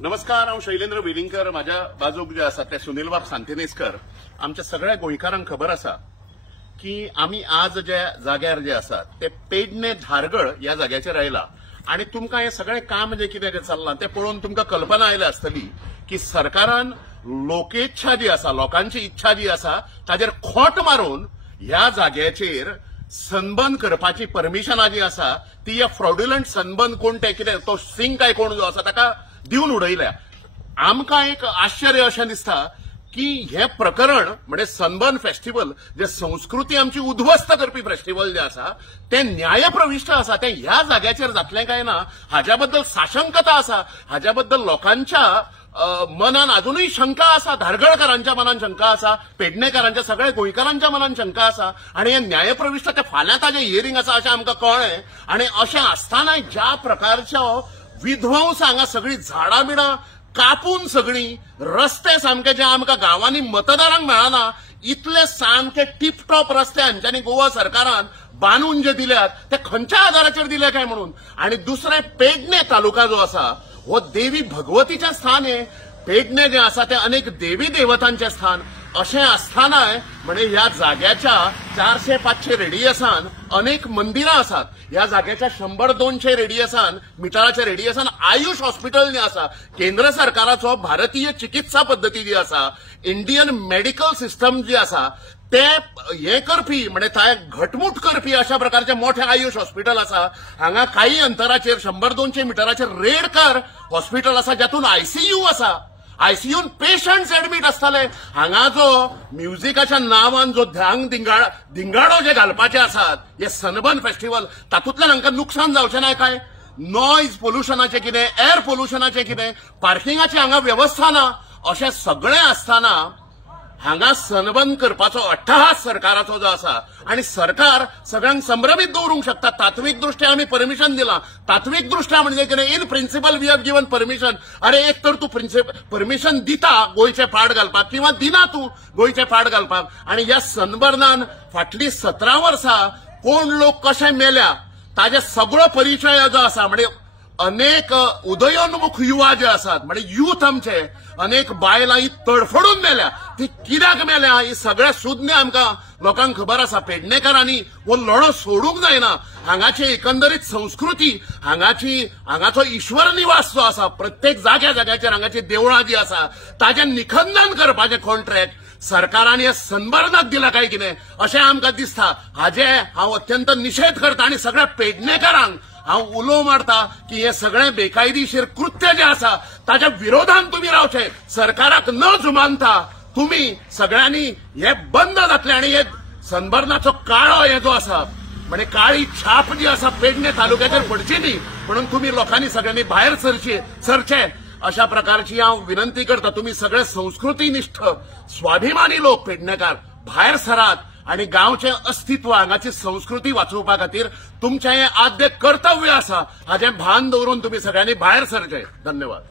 नमस्कार, हांव शैलेंद्र वेलिंगकर. माझ्या बाजूक जे आसा ते सुनील बाब सांतेनेस्कर. आमच्या सगळ्या गोंयकारांक खबर आसा की आमी आज ज्या जाग्यार जे आसात ते पेडणे धारगळ ह्या जाग्याचेर आयला आणि तुमकां हे सगळें काम जे कितें चल्लां ते पळोवन तुमकां कल्पना आयल्या आसतली की सरकारान लोकेच्छा जी आसा, लोकांची इच्छा जी आसा ताजेर खोट मारून ह्या जाग्याचेर सनबर्न करपाची परमिशनां जी आसा ती या फ्रॉड्युलंट सनबर्न कोण ते कितें तो सिंग काय कोण जो आसा ताका दिवन उडयल्या. आमकां एक आश्चर्य अशें दिसता की हे प्रकरण म्हणजे सनबर्न फेस्टिवल जे संस्कृती आमची उद्ध्वस्त करपी फेस्टिवल जे आसा ते न्यायप्रविष्ट आसा ते ह्या जाग्याचेर जातलें काय ना हाच्या बद्दल साशंकता आसा. हाच्या बद्दल लोकांच्या मनान अजूनही शंका आसा, धारगळकारांच्या मनान शंका आसा, पेडणेकारांच्या सगळ्या गोंयकारांच्या मनान शंका आसा आणि हे न्यायप्रविष्ट ते फाल्यां ताजें हियरिंग आसा अशें आमकां कळ्ळें. आणि अशें आसतानाय ज्या प्रकारचो विध्वंस हांगा सगळीं झाडां बिडां कापून सगळीं रस्ते सामके जे आमकां गांवांनी मतदारांक मेळना इतले सामके टिपटॉप रस्ते हांच्यांनी गोवा सरकारान बांदून जे दिल्यात ते खंयच्या आदाराचेर दिले काय म्हणून. आणि दुसरे पेडणे तालुका जो आसा हो देवी भगवतीचें स्थान आहे. पेडणे जे आसा ते अनेक देवी देवतांचे स्थान अशें आसतानाय म्हणजे ह्या जाग्याच्या 400-500 रेडियसान अनेक मंदिरां आसात. ह्या जाग्याच्या 100-200 रेडियसान मिटराच्या रेडियसान आयुष हॉस्पिटल जे आसा, केंद्र सरकाराचो भारतीय चिकित्सा पद्दती जी आसा, इंडियन मेडिकल सिस्टम जी आसा ते हे करपी म्हणजे ताय घटमूट करपी अशा प्रकारचे मोठे आयुष हॉस्पिटल आसा. हांगा काही अंतराचेर 100-200 मिटराचेर रेडकर हॉस्पिटल आसा ज्यातून आयसीयू आसा. आयसीयून पेशंट्स एडमिट आसताले. हांगा जो म्युझिकाच्या नांवान जो धिंगाडो जे घालपाचे आसात हे सनबर्न फेस्टिवल तातूंतल्यान हांकां नुकसान जावचें नाय काय. नॉयज पोल्युशनाचें कितें, एअर पोल्युशनाचें कितें, पार्किंगाची हांगा व्यवस्था ना अशें सगळें आसताना हांगा सनबर्न करपाचो अट्टहास सरकाराचो जो आसा आणि सरकार सगळ्यांक संभ्रमित दवरूंक शकता. तात्विक दृश्ट्या आमी परमिशन दिलां. तात्विक दृश्ट्या म्हणजे कितें, in principle we have given permission. अरे एक तर तूं परमिशन दिता गोंयचे पाड घालपाक किंवा दिना तूं गोंयचे पाड घालपाक. आणि ह्या सनबर्नान फाटलीं 17 वर्सां कोण लोक कशे मेल्या ताजे सगळो परिचय जो आसा म्हणजे अनेक उदयोन्मुख युवा जे आसात म्हणजे यूथ आमचे अनेक बायलां ही तडफडून मेल्या. ती कित्याक मेल्या ही सगळ्या सुज्ञ आमकां लोकांक खबर आसा. पेडणेकारांनी हो लढो सोडूंक जायना. हांगाची एकंदरीत संस्कृती, हांगाचो ईश्वर निवास जो आसा, प्रत्येक जाग्याचेर हांगाची देवळां जी आसा ताजें निखंदन करपाचें कॉन्ट्रॅक्ट सरकारान ह्या सनबर्नाक दिला काय कितें अशें आमकां दिसता. हाजे हांव अत्यंत निशेध करता आणि सगळ्या पेडणेकारांक हांव उलो मारता की हे सगळें बेकायदेशीर कृत्य जे आसा ताच्या विरोधान तुम्ही रावचे. सरकाराक न जुमानता तुम्ही सगळ्यांनी हे बंद जातले आणि हे सनबर्नाचो काळो हे जो आसा म्हणजे काळी छाप जी आसा पेडणे तालुक्याचेर पडची न्ही म्हणून तुम्ही लोकांनी सगळ्यांनी भायर सरचे अशा प्रकारची हांव विनंती करता. तुम्ही सगळे संस्कृतीनिष्ठ स्वाभिमानी लोक पेडणेकार भायर सरात आणि गांवचे अस्तित्व हांगाची संस्कृती वाचोवपा खातीर तुमचें हें आद्य कर्तव्य आसा हाचें भान दवरून तुम्ही सगळ्यांनी भायर सरचे. धन्यवाद.